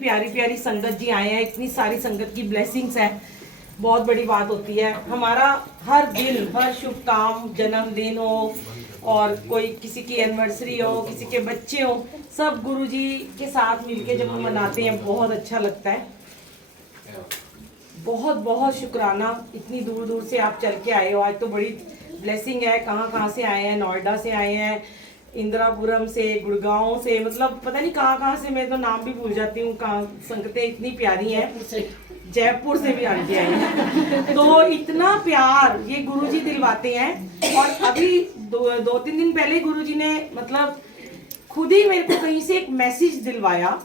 प्यारी प्यारी संगत जी आए हैं, इतनी सारी संगत की ब्लेसिंग्स है, बहुत बड़ी बात होती है। हमारा हर दिन, हर शुभ काम, जन्मदिन हो और कोई किसी की एनिवर्सरी हो, किसी के बच्चे हो, सब गुरुजी के साथ मिलके जब हम मनाते हैं बहुत अच्छा लगता है। बहुत बहुत शुक्राना, इतनी दूर दूर से आप चल के आए हो, आज तो बड़ी ब्लेसिंग है। कहाँ कहाँ से आए हैं, नोएडा से आए हैं, इंदिरापुरम से, गुड़गांव से, मतलब पता नहीं कहाँ कहाँ से, मैं तो नाम भी भूल जाती हूँ। कहाँ संगतें इतनी प्यारी हैं, जयपुर से भी आंटी आई हैं। तो इतना प्यार ये गुरुजी दिलवाते हैं। और अभी दो तीन दिन पहले गुरुजी ने मतलब खुद ही मेरे को कहीं से एक मैसेज दिलवाया।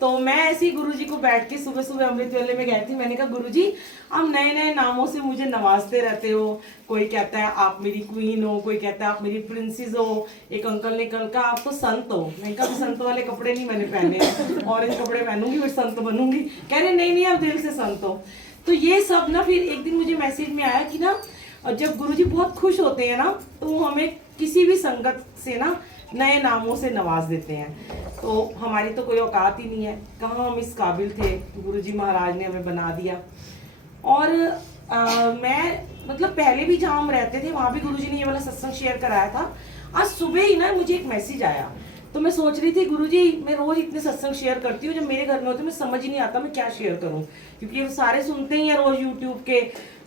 तो मैं ऐसे ही गुरुजी को बैठ के सुबह सुबह अमृत वेले में गई थी। मैंने कहा गुरुजी, आप नए नए नामों से मुझे नवाजते रहते हो। कोई कहता है आप मेरी क्वीन हो, कोई कहता है आप मेरी प्रिंसेस हो। एक अंकल ने कहा आप तो संत हो। मैंने कहा संत वाले कपड़े नहीं मैंने पहने, ऑरेंज कपड़े पहनूंगी फिर संत बनूंगी। कह रहे नहीं आप दिल से संत हो। तो ये सब ना, फिर एक दिन मुझे मैसेज में आया कि ना जब गुरुजी बहुत खुश होते हैं ना, तो वो हमें किसी भी संगत से ना नए नामों से नवाज देते हैं। तो हमारी तो कोई औकात ही नहीं है, कहाँ हम इस काबिल थे, गुरुजी महाराज ने हमें बना दिया। और मैं मतलब पहले भी जहाँ हम रहते थे वहाँ भी गुरुजी ने ये वाला सत्संग शेयर कराया था। आज सुबह ही ना मुझे एक मैसेज आया, तो मैं सोच रही थी गुरुजी मैं रोज इतने सत्संग शेयर करती हूँ, जब मेरे घर में होते मैं समझ ही नहीं आता मैं क्या शेयर करूँ, क्योंकि ये सारे सुनते ही हैं रोज यूट्यूब के,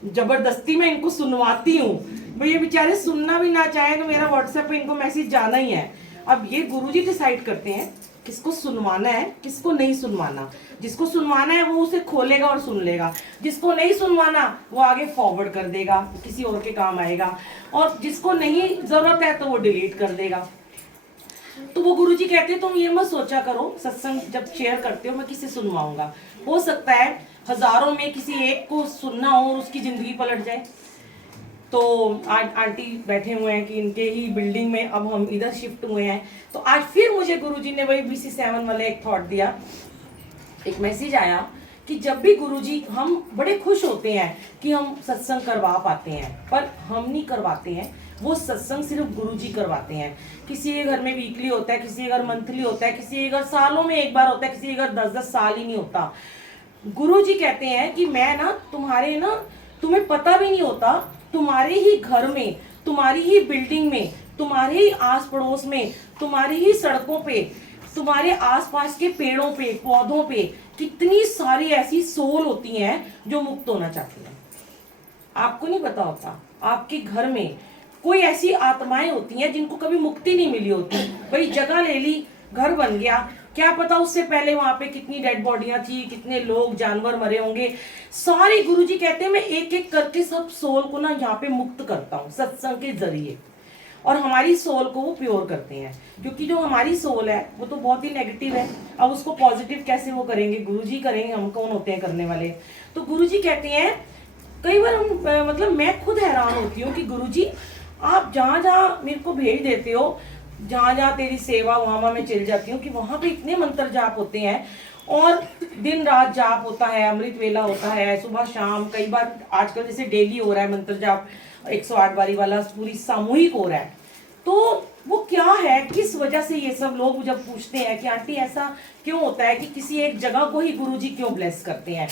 जबरदस्ती मैं इनको सुनवाती हूँ। भाई ये बेचारे सुनना भी ना चाहे तो मेरा व्हाट्सएप पे इनको मैसेज जाना ही है। अब ये गुरुजी डिसाइड करते हैं किसको सुनवाना है, किसको नहीं सुनवाना। जिसको सुनवाना है वो उसे खोलेगा और सुन लेगा, जिसको नहीं सुनवाना वो आगे फॉरवर्ड कर देगा, किसी और के काम आएगा, और जिसको नहीं जरूरत है तो वो डिलीट कर देगा। तो वो गुरुजी कहते हैं तुम ये मत सोचा करो सत्संग जब शेयर करते हो मैं किसे सुनवाऊंगा। हो सकता है हजारों में किसी एक को सुनना हो और उसकी जिंदगी पलट जाए। तो आज आंटी बैठे हुए हैं कि इनके ही बिल्डिंग में अब हम इधर शिफ्ट हुए हैं। तो आज फिर मुझे गुरुजी ने वही BC7 वाला एक थॉट दिया, एक मैसेज आया कि जब भी गुरुजी, हम बड़े खुश होते हैं कि हम सत्संग करवा पाते हैं, पर हम नहीं करवाते हैं, वो सत्संग सिर्फ गुरुजी करवाते हैं। किसी के घर में वीकली होता है, किसी के घर मंथली होता है, किसी के घर सालों में एक बार होता है, किसी के घर 10-10 साल ही नहीं होता। गुरुजी कहते हैं कि मैं ना तुम्हारे ना, तुम्हें पता भी नहीं होता, तुम्हारे ही घर में, तुम्हारी ही बिल्डिंग में, तुम्हारे ही आस पड़ोस में, तुम्हारी ही सड़कों पे, तुम्हारे आसपास के पेड़ों पे, पौधों पे कितनी सारी ऐसी सोल होती हैं जो मुक्त होना चाहती हैं। आपको नहीं पता होता, आपके घर में कोई ऐसी आत्माएं होती हैं जिनको कभी मुक्ति नहीं मिली होती। भाई जगह ले ली, घर बन गया, क्या पता उससे पहले वहां पे कितनी डेड बॉडियां थी, कितने लोग जानवर मरे होंगे। सारे गुरुजी कहते हैं मैं एक एक करके सब सोल को ना यहाँ पे मुक्त करता हूँ सत्संग के जरिए, और हमारी सोल को वो प्योर करते हैं। क्योंकि जो हमारी सोल है वो तो बहुत ही नेगेटिव है, अब उसको पॉजिटिव कैसे वो करेंगे, गुरुजी करेंगे, हम कौन होते हैं करने वाले। तो गुरुजी कहते हैं, कई बार हम मतलब मैं खुद हैरान होती हूँ कि गुरुजी आप जहाँ जहाँ मेरे को भेज देते हो, जहाँ जहाँ तेरी सेवा वहाँ मैं चल जाती हूँ, कि वहाँ पे इतने मंत्र जाप होते हैं और दिन रात जाप होता है, अमृत वेला होता है, सुबह शाम, कई बार आजकल जैसे डेली हो रहा है मंत्र जाप 108 बारी वाला, पूरी सामूहिक हो रहा है। तो वो क्या है, किस वजह से ये सब लोग जब पूछते हैं कि आंटी ऐसा क्यों होता है कि किसी एक जगह को ही गुरुजी क्यों ब्लेस करते हैं,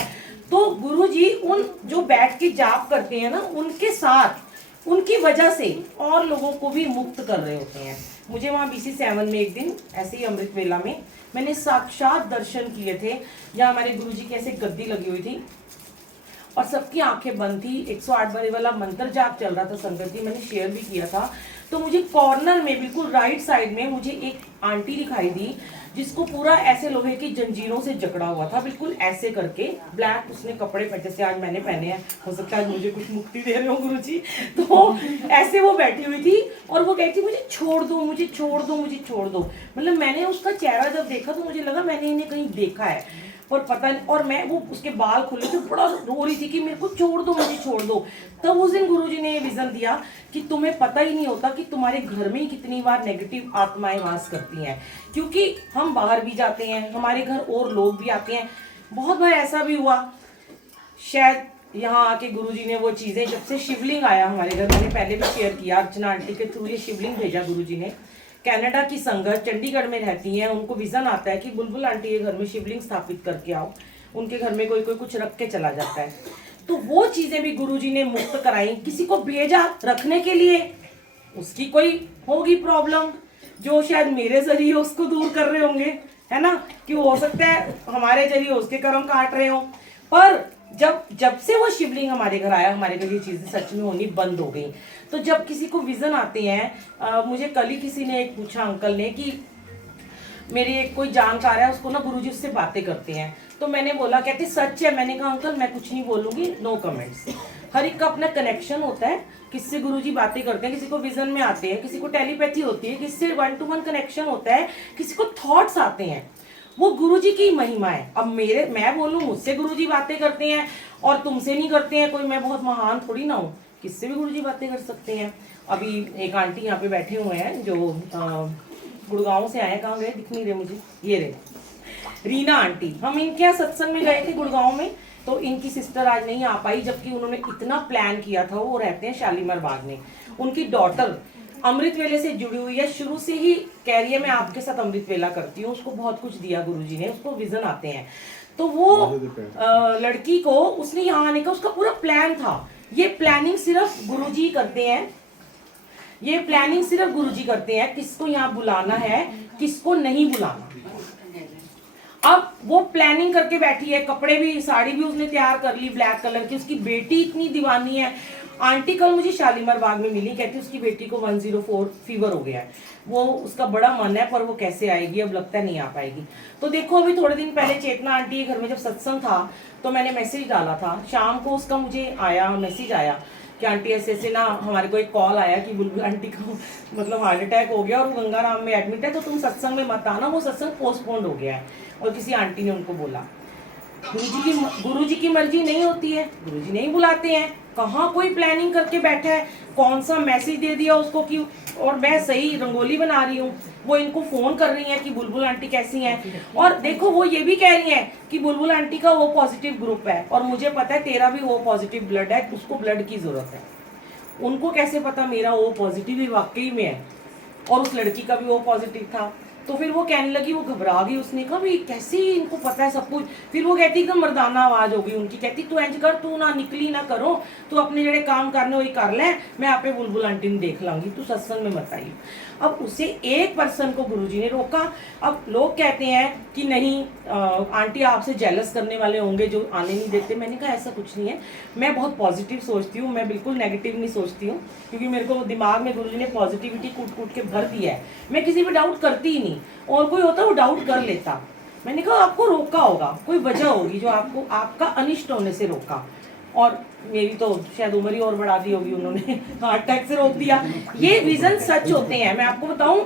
तो गुरुजी उन जो बैठ के जाप करते हैं ना, उनके साथ, उनकी वजह से और लोगों को भी मुक्त कर रहे होते हैं। मुझे वहाँ BC7 में एक दिन ऐसे ही अमृत वेला में मैंने साक्षात दर्शन किए थे, जहाँ हमारे गुरुजी की ऐसे गद्दी लगी हुई थी और सबकी आंखें बंद थी, 108 बारी वाला मंत्र जाप चल रहा था संगत जी, मैंने शेयर भी किया था। तो मुझे कॉर्नर में बिल्कुल राइट साइड में मुझे एक आंटी दिखाई दी, जिसको पूरा ऐसे लोहे की जंजीरों से जकड़ा हुआ था, बिल्कुल ऐसे करके, ब्लैक उसने कपड़े पहने जैसे आज मैंने पहने हैं, हो सकता है मुझे कुछ मुक्ति दे रहे हो गुरुजी। तो ऐसे वो बैठी हुई थी और वो कहती मुझे छोड़ दो, मुझे छोड़ दो, मुझे छोड़ दो। मतलब मैंने उसका चेहरा जब देखा तो मुझे लगा मैंने इन्हें कहीं देखा है, और पता नहीं, और मैं, वो उसके बाल खुले थे, बड़ा रो रही थी कि मेरे को छोड़ दो, मुझे छोड़ दो। तब उस दिन गुरुजी ने ये विजन दिया कि तुम्हें पता ही नहीं होता कि तुम्हारे घर में ही कितनी बार नेगेटिव आत्माएं वास करती हैं, क्योंकि हम बाहर भी जाते हैं, हमारे घर और लोग भी आते हैं। बहुत बार ऐसा भी हुआ, शायद यहाँ आके गुरुजी ने वो चीजें, जब से शिवलिंग आया हमारे घर, मैंने पहले भी शेयर किया, अर्चना आंटी के थ्रू ये शिवलिंग भेजा गुरुजी ने, कनाडा की संगत चंडीगढ़ में रहती हैं, उनको विजन आता है कि बुलबुल आंटी के घर में शिवलिंग स्थापित करके आओ, उनके घर में कोई कोई कुछ रख के चला जाता है। तो वो चीजें भी गुरुजी ने मुक्त कराई। किसी को भेजा रखने के लिए, उसकी कोई होगी प्रॉब्लम जो शायद मेरे जरिए उसको दूर कर रहे होंगे, है ना, कि हो सकता है हमारे जरिए उसके कर्म काट रहे हो। पर जब से वो शिवलिंग हमारे घर आया, हमारे घर ये चीजें सच में होनी बंद हो गई। तो जब किसी को विजन आते हैं, मुझे कल ही किसी ने एक पूछा अंकल ने कि मेरे एक कोई जानकार है, उसको ना गुरुजी उससे बातें करते हैं। तो मैंने बोला, कहते सच है? मैंने कहा अंकल मैं कुछ नहीं बोलूंगी, नो कमेंट्स। हर एक का अपना कनेक्शन होता है, किससे गुरुजी बातें करते हैं, किसी को विजन में आते हैं, किसी को टेलीपैथी होती है, किसी से 1-to-1 कनेक्शन होता है, किसी को थॉट्स आते हैं। वो गुरुजी की महिमा है। अब मैं बोलूं मुझसे गुरुजी बातें करते हैं और तुमसे नहीं करते हैं, कोई मैं बहुत महान थोड़ी ना हूँ, किससे भी गुरुजी बातें कर सकते हैं। अभी एक आंटी यहाँ पे बैठे हुए हैं जो गुड़गांव से आए, कहाँ गए दिख नहीं रहे मुझे, ये रहे रीना आंटी। हम इनके यहाँ सत्संग में गए थे गुड़गांव में, तो इनकी सिस्टर आज नहीं आ पाई, जबकि उन्होंने इतना प्लान किया था। वो रहते हैं शालीमार बाग में। उनकी डॉटर अमृत वेले से जुड़ी हुई है, शुरू से ही कह रही है मैं आपके साथ अमृत वेला करती हूँ। उसको बहुत कुछ दिया गुरुजी ने, उसको विजन आते हैं। तो वो लड़की को उसने यहाँ आने का उसका पूरा प्लान था। ये प्लानिंग सिर्फ गुरुजी करते हैं, ये प्लानिंग सिर्फ गुरुजी करते हैं, किसको यहाँ बुलाना है, किसको नहीं बुलाना। अब वो प्लानिंग करके बैठी है, कपड़े भी, साड़ी भी उसने तैयार कर ली ब्लैक कलर की। उसकी बेटी इतनी दीवानी है। आंटी कल मुझे शालीमार बाग में मिली, कहती उसकी बेटी को 104 फीवर हो गया है। वो उसका बड़ा मन है, पर वो कैसे आएगी, अब लगता है नहीं आ पाएगी। तो देखो अभी थोड़े दिन पहले चेतना आंटी के घर में जब सत्संग था, तो मैंने मैसेज डाला था, शाम को उसका मुझे आया मैसेज आया कि आंटी ऐसे ऐसे ना, हमारे को एक कॉल आया कि बुलबुल आंटी को मतलब हार्ट अटैक हो गया और वो गंगाराम में एडमिट है, तो तुम सत्संग में मत आना, वो सत्संग पोस्टपोन्ड हो गया है। और किसी आंटी ने उनको बोला। गुरुजी की मर्जी नहीं होती है, गुरुजी नहीं बुलाते हैं। कहाँ कोई प्लानिंग करके बैठा है, कौन सा मैसेज दे दिया उसको कि, और मैं सही रंगोली बना रही हूँ, वो इनको फोन कर रही है कि बुलबुल आंटी कैसी हैं। और देखो वो ये भी कह रही हैं कि बुलबुल आंटी का वो पॉजिटिव ग्रुप है, और मुझे पता है तेरा भी वो पॉजिटिव ब्लड है, उसको ब्लड की जरूरत है। उनको कैसे पता मेरा वो पॉजिटिव ही वाकई में है, और उस लड़की का भी वो पॉजिटिव था। तो फिर वो कहने लगी, वो घबरा गई, उसने कहा भाई कैसे इनको पता है सब कुछ। फिर वो कहती एकदम मर्दाना आवाज हो गई उनकी, कहती तू इंज कर, तू ना निकली ना करो, तू अपने जड़े काम करने वही कर ले, मैं आपे बुलबुल आंटी ने देख लाऊंगी, तू सत्संग में मत आई। अब उसे एक पर्सन को गुरुजी ने रोका। अब लोग कहते हैं कि नहीं आंटी आपसे जेलस करने वाले होंगे जो आने नहीं देते। मैंने कहा ऐसा कुछ नहीं है, मैं बहुत पॉजिटिव सोचती हूँ, मैं बिल्कुल नेगेटिव नहीं सोचती हूँ, क्योंकि मेरे को दिमाग में गुरुजी ने पॉजिटिविटी कूट कूट के भर दिया है। मैं किसी पे डाउट करती ही नहीं, और कोई होता वो डाउट कर लेता। मैंने कहा आपको रोका होगा, कोई वजह होगी जो आपको आपका अनिष्ट होने से रोका। और मेरी तो शायद उम्र ही और बढ़ा दी होगी उन्होंने, हार्ट अटैक से रोक दिया। ये विजन सच होते हैं। मैं आपको बताऊं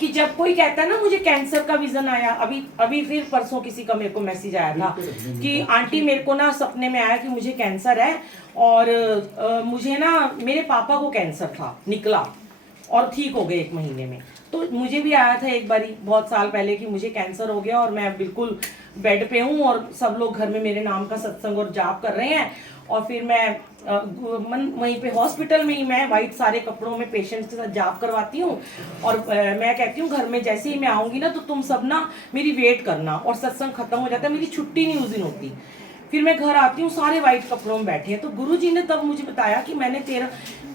कि जब कोई कहता है ना मुझे कैंसर का विजन आया, अभी फिर परसों किसी का मेरे को मैसेज आया था कि आंटी मेरे को ना सपने में आया कि मुझे कैंसर है, और मुझे ना मेरे पापा को कैंसर था, निकला और ठीक हो गए 1 महीने में। तो मुझे भी आया था एक बारी बहुत साल पहले कि मुझे कैंसर हो गया और मैं बिल्कुल बेड पे हूँ, और सब लोग घर में मेरे नाम का सत्संग और जाप कर रहे हैं। और फिर मैं वहीं पे हॉस्पिटल में ही मैं वाइट सारे कपड़ों में पेशेंट्स के साथ जाप करवाती हूँ। और मैं कहती हूँ घर में जैसे ही मैं आऊँगी ना, तो तुम सब ना मेरी वेट करना। और सत्संग खत्म हो जाता है, मेरी छुट्टी नहीं उस दिन होती। फिर मैं घर आती हूँ, सारे वाइट कपड़ों में बैठे हैं। तो गुरुजी ने तब मुझे बताया कि मैंने तेरा,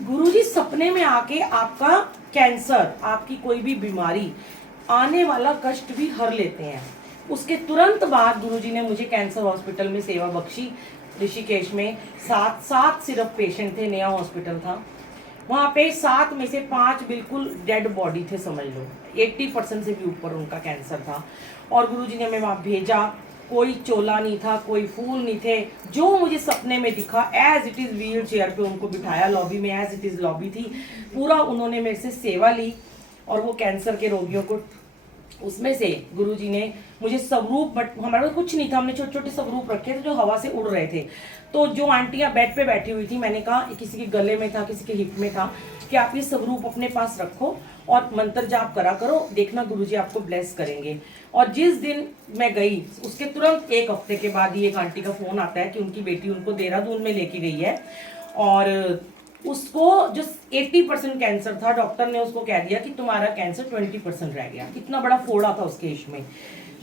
गुरुजी सपने में आके आपका कैंसर, आपकी कोई भी बीमारी, आने वाला कष्ट भी हर लेते हैं। उसके तुरंत बाद गुरुजी ने मुझे कैंसर हॉस्पिटल में सेवा बख्शी, ऋषिकेश में। 7 सिर्फ पेशेंट थे, नया हॉस्पिटल था वहाँ पे। 7 में से 5 बिल्कुल डेड बॉडी थे, समझ लो 80% से भी ऊपर उनका कैंसर था। और गुरुजी ने हमें वहाँ भेजा, कोई चोला नहीं था, कोई फूल नहीं थे, जो मुझे सपने में दिखा as it is wheel chair पे उनको बिठाया लॉबी में, एज इट इज़ लॉबी थी पूरा। उन्होंने मेरे से सेवा ली, और वो कैंसर के रोगियों को, उसमें से गुरुजी ने मुझे स्वरूप, बट हमारे पास कुछ नहीं था, हमने छोटे छोटे स्वरूप रखे थे जो हवा से उड़ रहे थे। तो जो आंटियां बेड पे बैठी हुई थी, मैंने कहा, किसी के गले में था, किसी के हिप में था, कि आप ये स्वरूप अपने पास रखो और मंत्र जाप करा करो, देखना गुरुजी आपको ब्लेस करेंगे। और जिस दिन मैं गई, उसके तुरंत 1 हफ्ते के बाद ही एक आंटी का फोन आता है कि उनकी बेटी उनको देहरादून में लेके गई है, और उसको जो 80% कैंसर था, डॉक्टर ने उसको कह दिया कि तुम्हारा कैंसर 20% रह गया। इतना बड़ा फोड़ा था उसके इश्क में।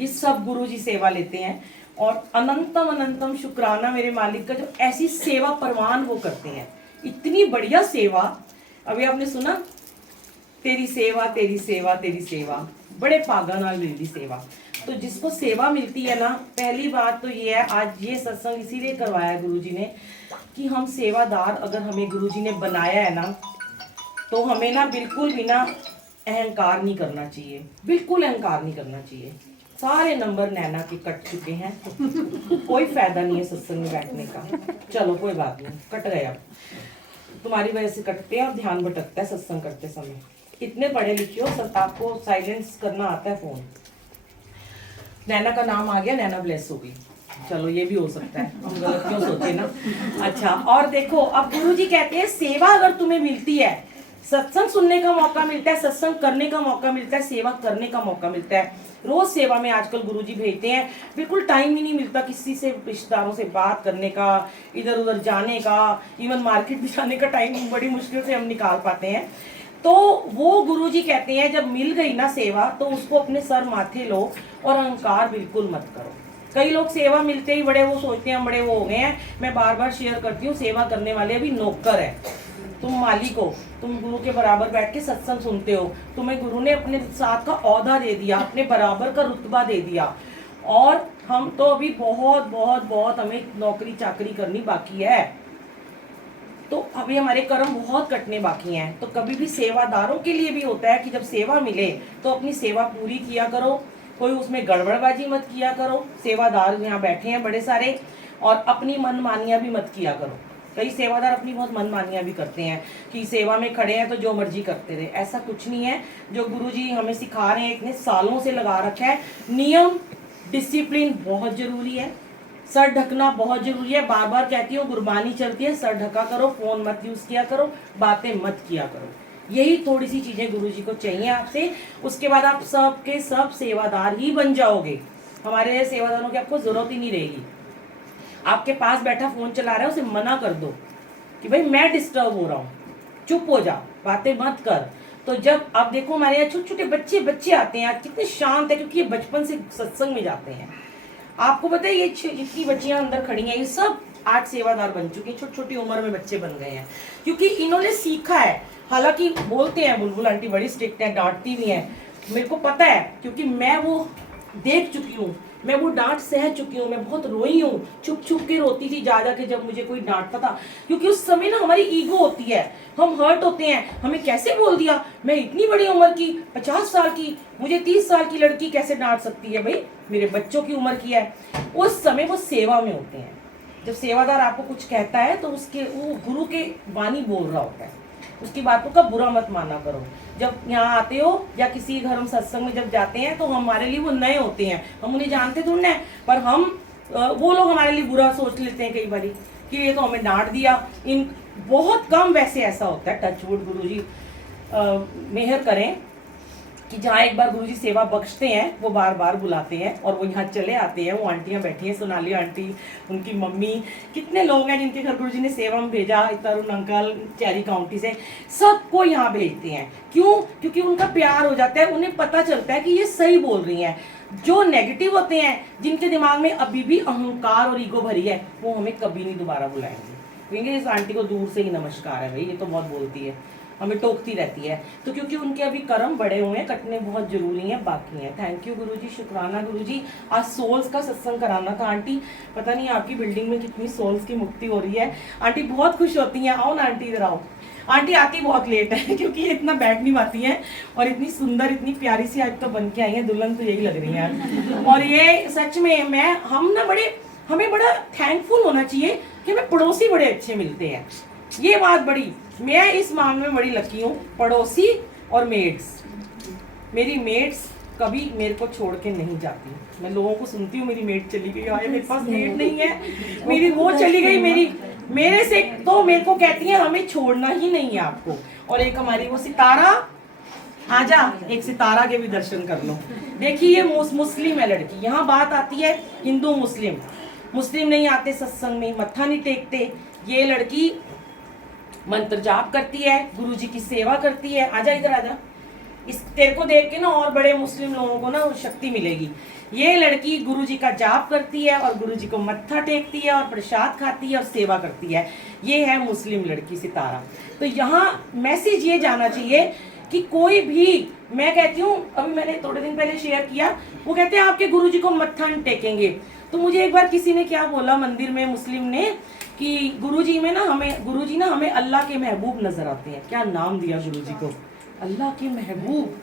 ये सब गुरुजी सेवा लेते हैं और अनंतम अनंतम शुक्राना मेरे मालिक का, जो ऐसी सेवा परवान वो करते हैं। इतनी बढ़िया सेवा, अभी आपने सुना, तेरी सेवा तेरी सेवा तेरी सेवा, बड़े पागा नाल मिलती सेवा। तो जिसको सेवा मिलती है ना, पहली बात तो ये है, आज ये सत्संग इसीलिए करवाया गुरुजी ने कि हम सेवादार, अगर हमें गुरुजी ने बनाया है ना, तो हमें ना बिल्कुल भी ना अहंकार नहीं करना चाहिए, बिल्कुल अहंकार नहीं करना चाहिए। सारे नंबर नैना के कट चुके हैं, कोई फायदा नहीं है सत्संग में बैठने का। चलो कोई बात नहीं, कट गया, तुम्हारी वजह से कटते हैं और ध्यान भटकता है सत्संग करते समय। इतने पढ़े लिखे हो, सब आपको साइलेंस करना आता है फोन। नैना का नाम आ गया, नैना ब्लेस हो गई। चलो ये भी हो सकता है, हम गलत क्यों सोचे ना। अच्छा, और देखो अब गुरुजी कहते हैं सेवा अगर तुम्हें मिलती है, सत्संग सुनने का मौका मिलता है, सत्संग करने का मौका मिलता है, सेवा करने का मौका मिलता है। रोज सेवा में आजकल गुरुजी भेजते हैं, बिल्कुल टाइम ही नहीं मिलता किसी से, रिश्तेदारों से बात करने का, इधर उधर जाने का, इवन मार्केट भी जाने का टाइम बड़ी मुश्किल से हम निकाल पाते हैं। तो वो गुरुजी कहते हैं जब मिल गई ना सेवा, तो उसको अपने सर माथे लो और अहंकार बिल्कुल मत करो। कई लोग सेवा मिलते ही बड़े वो सोचते हैं बड़े वो हो गए हैं। मैं बार बार शेयर करती हूँ, सेवा करने वाले अभी नौकर है, तुम मालिक हो, तुम गुरु के बराबर बैठ के सत्संग सुनते हो, तुम्हें गुरु ने अपने साथ का औहदा दे दिया, अपने बराबर का रुतबा दे दिया। और हम तो अभी बहुत बहुत बहुत हमें नौकरी चाकरी करनी बाकी है, तो अभी हमारे कर्म बहुत कटने बाकी हैं। तो कभी भी सेवादारों के लिए भी होता है कि जब सेवा मिले तो अपनी सेवा पूरी किया करो, कोई उसमें गड़बड़बाजी मत किया करो। सेवादार यहाँ बैठे हैं बड़े सारे, और अपनी मनमानियां भी मत किया करो। कई सेवादार अपनी बहुत मनमानियां भी करते हैं कि सेवा में खड़े हैं तो जो मर्जी करते रहे, ऐसा कुछ नहीं है। जो गुरुजी हमें सिखा रहे हैं, इतने सालों से लगा रखा है, नियम डिसिप्लिन बहुत जरूरी है, सर ढकना बहुत जरूरी है। बार बार कहती हूँ, गुरबानी चलती है, सर ढका करो, फोन मत यूज किया करो, बातें मत किया करो। यही थोड़ी सी चीजें गुरुजी को चाहिए आपसे। उसके बाद आप सब के सब सेवादार ही बन जाओगे। हमारे सेवादारों की आपको जरूरत ही नहीं रहेगी। आपके पास बैठा फोन चला रहा है, उसे मना कर दो कि भाई मैं डिस्टर्ब हो रहा हूँ, चुप हो जा, बातें मत कर। तो जब आप देखो हमारे यहाँ छोटे छोटे बच्चे आते हैं, कितने शांत है, क्योंकि ये बचपन से सत्संग में जाते हैं। आपको पता है ये जितनी बच्चियां अंदर खड़ी हैं, ये सब आज सेवादार बन चुकी हैं, छोटी छोटी उम्र में बच्चे बन गए हैं, क्योंकि इन्होंने सीखा है। हालांकि बोलते हैं बुलबुल आंटी बड़ी स्ट्रिक्ट है, डांटती भी है, मेरे को पता है, क्योंकि मैं वो देख चुकी हूँ, मैं वो डांट सह चुकी हूँ। मैं बहुत रोई हूँ, छुप छुप के रोती थी जा के जब मुझे कोई डांटता था, क्योंकि उस समय ना हमारी ईगो होती है, हम हर्ट होते हैं, हमें कैसे बोल दिया, मैं इतनी बड़ी उम्र की 50 साल की, मुझे 30 साल की लड़की कैसे डांट सकती है, भाई मेरे बच्चों की उम्र की है। उस समय वो सेवा में होते हैं। जब सेवादार आपको कुछ कहता है तो उसके वो गुरु के वाणी बोल रहा होता है, उसकी बातों का बुरा मत माना करो। जब यहाँ आते हो या किसी धर्म सत्संग में जब जाते हैं, तो हमारे लिए वो नए होते हैं, हम उन्हें जानते थोड़े हैं, पर हम वो लोग हमारे लिए बुरा सोच लेते हैं कई बार कि ये तो हमें डांट दिया। इन बहुत कम वैसे ऐसा होता है, टचवुड गुरुजी मेहर करें कि जहाँ एक बार गुरुजी सेवा बख्शते हैं, वो बार बार बुलाते हैं और वो यहाँ चले आते हैं। वो आंटियाँ बैठी हैं, सोनाली आंटी, उनकी मम्मी, कितने लोग हैं जिनके घर गुरुजी ने सेवा में भेजा, तरुण अंकल चेरी काउंटी से, सबको यहाँ भेजते हैं। क्यों? क्योंकि उनका प्यार हो जाता है, उन्हें पता चलता है कि ये सही बोल रही हैं। जो नेगेटिव होते हैं, जिनके दिमाग में अभी भी अहंकार और ईगो भरी है, वो हमें कभी नहीं दोबारा बुलाएंगे, क्योंकि इस आंटी को दूर से ही नमस्कार है, भाई ये तो बहुत बोलती है, हमें टोकती रहती है। तो क्योंकि उनके अभी कर्म बड़े हुए हैं, कटने बहुत जरूरी हैं, बाकी हैं। थैंक यू गुरुजी, शुक्राना गुरुजी। आज सोल्स का सत्संग कराना था आंटी, पता नहीं आपकी बिल्डिंग में कितनी सोल्स की मुक्ति हो रही है। आंटी बहुत खुश होती हैं, आओ ना आंटी इधर आओ। आंटी आती बहुत लेट है क्योंकि ये इतना बैठ नहीं पाती हैं, और इतनी सुंदर इतनी प्यारी सी आज तो बन के आई है, दुल्हन तो यही लग रही है। और ये सच में हमें बड़ा थैंकफुल होना चाहिए कि हमें पड़ोसी बड़े अच्छे मिलते हैं। ये बात बड़ी, मैं इस मामले में बड़ी लकी हूँ, पड़ोसी और मेड्स। मेरी मेड्स कभी मेरे को छोड़ के नहीं जाती। मैं लोगों को सुनती हूँ, मेरी मेड चली गई, आए मेरे पास मेड नहीं है, मेरी वो चली गई, मेरे से तो मेरे को कहती है हमें छोड़ना ही नहीं है आपको। और एक हमारी वो सितारा, आजा एक सितारा के भी दर्शन कर लो। देखिए ये मुस्लिम है लड़की, यहाँ बात आती है हिंदू मुस्लिम, मुस्लिम नहीं आते सत्संग में, मत्था नहीं टेकते। ये लड़की मंत्र जाप करती है, गुरुजी की सेवा करती है। आजा इधर आजा, इस तेरे को देख के ना और बड़े मुस्लिम लोगों को ना शक्ति मिलेगी। ये लड़की गुरुजी का जाप करती है और गुरुजी को मत्था टेकती है और प्रसाद खाती है और सेवा करती है। ये है मुस्लिम लड़की सितारा। तो यहाँ मैसेज ये जाना चाहिए कि कोई भी, मैं कहती हूँ, अभी मैंने थोड़े दिन पहले शेयर किया, वो कहते हैं आपके गुरुजी को मत्था नहीं टेकेंगे। तो मुझे एक बार किसी ने क्या बोला मंदिर में, मुस्लिम ने, कि गुरुजी में ना हमें अल्लाह के महबूब नजर आते हैं। क्या नाम दिया गुरुजी को, अल्लाह के महबूब।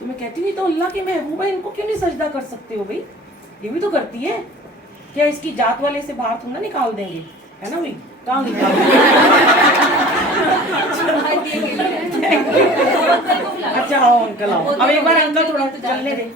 तो मैं कहती हूँ तो अल्लाह के महबूब है, इनको क्यों नहीं सजदा कर सकते हो भाई, ये भी तो करती है। क्या इसकी जात वाले से बाहर थोड़ा निकाल देंगे, है ना भाई, कहाँ निकाल अच्छा आओ अंकल आओ, अब एक बार अंकल थोड़ा चलने दे।